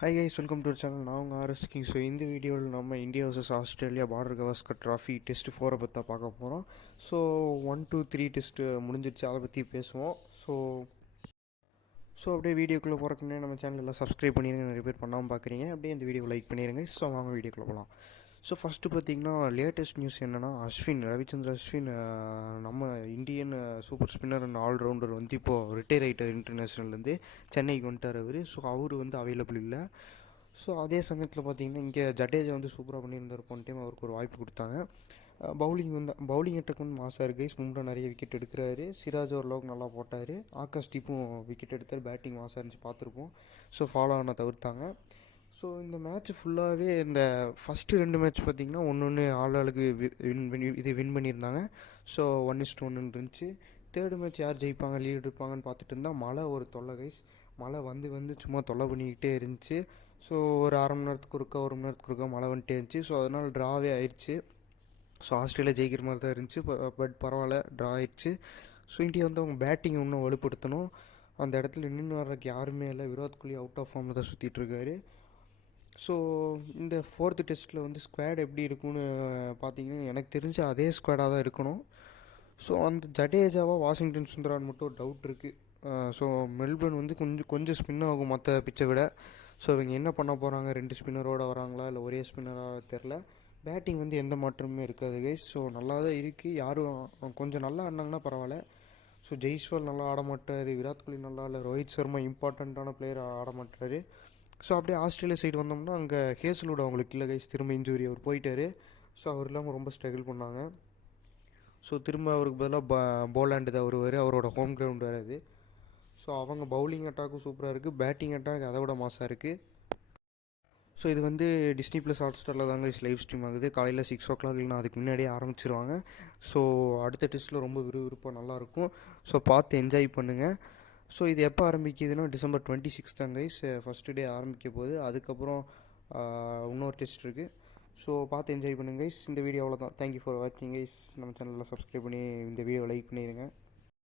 Hi guys, welcome to channel. நான் உங்கள் RS king. So இந்த வீடியோவில் நம்ம India versus Australia border Gavaskar trophy test 4 பற்றி பார்க்க போகிறோம். ஸோ 1 2 3 டெஸ்ட்டு முடிஞ்சிருச்சு, அதை பற்றி பேசுவோம். ஸோ அப்படியே வீடியோக்குள்ளே போகிறக்குன்னே நம்ம சேனல் எல்லாம் சப்ஸ்கிரைப் பண்ணிடுங்க. நிறைய பேர் பண்ணாமல் பார்க்குறீங்க. அப்படியே இந்த வீடியோ லைக் பண்ணிடுங்க. ஸோ வாங்க வீடியோக்குள்ளே போகலாம். ஸோ ஃபஸ்ட்டு பார்த்திங்கன்னா லேட்டஸ்ட் நியூஸ் என்னென்னா, ரவிச்சந்திர அஸ்வின் நம்ம Indian super spinner and all rounder வந்து இப்போது ரிட்டையர் ஆகிட்டார் இன்டர்நேஷ்னல்லேருந்து. சென்னைக்கு வந்துட்டார் அவர். ஸோ அவர் வந்து அவைலபிள் இல்லை. ஸோ அதே சமயத்தில் பார்த்திங்கன்னா இங்கே ஜடேஜா வந்து சூப்பராக பண்ணியிருந்தார். போன டைம் அவருக்கு ஒரு வாய்ப்பு கொடுத்தாங்க. பவுலிங் அட்டாக் வந்து மாசாக இருக்குது. பும்ரா நிறைய விக்கெட் எடுக்கிறாரு. சிராஜ் ஓரளவுக்கு நல்லா போட்டார். ஆகாஷ் தீப்பும் விக்கெட் எடுத்தார். பேட்டிங் மாசாக இருந்துச்சு, பார்த்துருப்போம். ஸோ ஃபாலோ ஆன தவிர்த்தாங்க. ஸோ இந்த மேட்ச் ஃபுல்லாகவே இந்த ஃபஸ்ட்டு 2 மேட்ச் பார்த்திங்கன்னா ஒன்று ஆளுக்கு வின் பண்ணியிருந்தாங்க. ஸோ 1:1 இருந்துச்சு. தேர்டு மேட்ச் யார் ஜெயிப்பாங்க, லீடு இருப்பாங்கன்னு பார்த்துட்டு இருந்தால் மழை ஒரு தொல்லை கைஸ். மழை வந்து சும்மா தொல்லை பண்ணிக்கிட்டே இருந்துச்சு. ஸோ ஒரு அரை மணி நேரத்துக்கு ஒருக்கா, ஒரு மணி நேரத்துக்கு ஒருக்கா மழை வந்துட்டே இருந்துச்சு. ஸோ அதனால் ட்ராவே ஆயிடுச்சு. ஸோ ஆஸ்திரேலியா ஜெயிக்கிற மாதிரி தான் இருந்துச்சு. பட் பரவாயில்ல, ட்ரா ஆயிடுச்சு. ஸோ இந்தியா வந்து அவங்க பேட்டிங் இன்னும் வலுப்படுத்தணும். அந்த இடத்துல நின்று வர்றதுக்கு யாருமே இல்லை. விராட் கோலி அவுட் ஆஃப் ஃபார்மில் தான் சுற்றிட்டுருக்காரு. ஸோ இந்த 4th டெஸ்ட்டில் வந்து ஸ்குவாட் எப்படி இருக்குன்னு பார்த்தீங்கன்னா, எனக்கு தெரிஞ்ச அதே ஸ்குவாடாக தான் இருக்கணும். ஸோ அந்த ஜடேஜாவாக வாஷிங்டன் சுந்தரான்னு மட்டும் ஒரு டவுட் இருக்குது. ஸோ மெல்பர்ன் வந்து கொஞ்சம் ஸ்பின் ஆகும் மற்ற பிச்சை விட. ஸோ இவங்க என்ன பண்ண போகிறாங்க, 2 ஸ்பின்னரோடு வராங்களா இல்லை ஒரே ஸ்பின்னராக தெரில. பேட்டிங் வந்து எந்த மாற்றமுமே இருக்காது கைஸ். ஸோ நல்லா தான் இருக்குது. யாரும் கொஞ்சம் நல்லா ஆடினாங்கன்னா பரவாயில்ல. ஸோ ஜெய்ஸ்வால் நல்லா ஆட மாட்டார். விராட் கோலி நல்லா இல்லை. ரோஹித் சர்மா இம்பார்ட்டண்ட்டான பிளேயர் ஆட மாட்டார். ஸோ அப்படியே ஆஸ்திரேலியா சைடு வந்தோம்னா அங்கே ஹேசல்வுட் அவங்களுக்கு இல்லை கைஸ். திரும்ப இன்ஜுரி, அவர் போயிட்டார். ஸோ அவர் இல்லாமல் ரொம்ப ஸ்ட்ரகிள் பண்ணாங்க. ஸோ திரும்ப அவருக்கு பதிலாக போலாண்டு தான் வருவார். அவரோட ஹோம் கிரவுண்ட் வேறு அது. ஸோ அவங்க பவுலிங் அட்டாக்கும் சூப்பராக இருக்குது. பேட்டிங் அட்டாக் அதை விட மாசாக இருக்குது. ஸோ இது வந்து டிஸ்னி ப்ளஸ் ஹாட்ஸ்டாரில் தாங்க லைவ் ஸ்ட்ரீம் ஆகுது. காலையில் 6 o'clock இல்லைனா அதுக்கு முன்னாடியே ஆரம்பிச்சிருவாங்க. ஸோ அடுத்த டெஸ்ட்டில் ரொம்ப விறுவிறுப்பாக நல்லாயிருக்கும். ஸோ பார்த்து என்ஜாய் பண்ணுங்கள். ஸோ இது எப்போ ஆரம்பிக்குதுன்னா December 26 தான் கைஸ் ஃபஸ்ட்டு டே ஆரம்பிக்க போகுது. அதுக்கப்புறம் இன்னொரு டெஸ்ட் இருக்குது. ஸோ பார்த்து என்ஜாய் பண்ணுங்க கைஸ். இந்த வீடியோ அவ்வளோதான். தேங்க்யூ ஃபார் வாட்சிங் கைஸ். நம்ம சேனலில் சப்ஸ்கிரைப் பண்ணி இந்த வீடியோ லைக் பண்ணிடுங்க.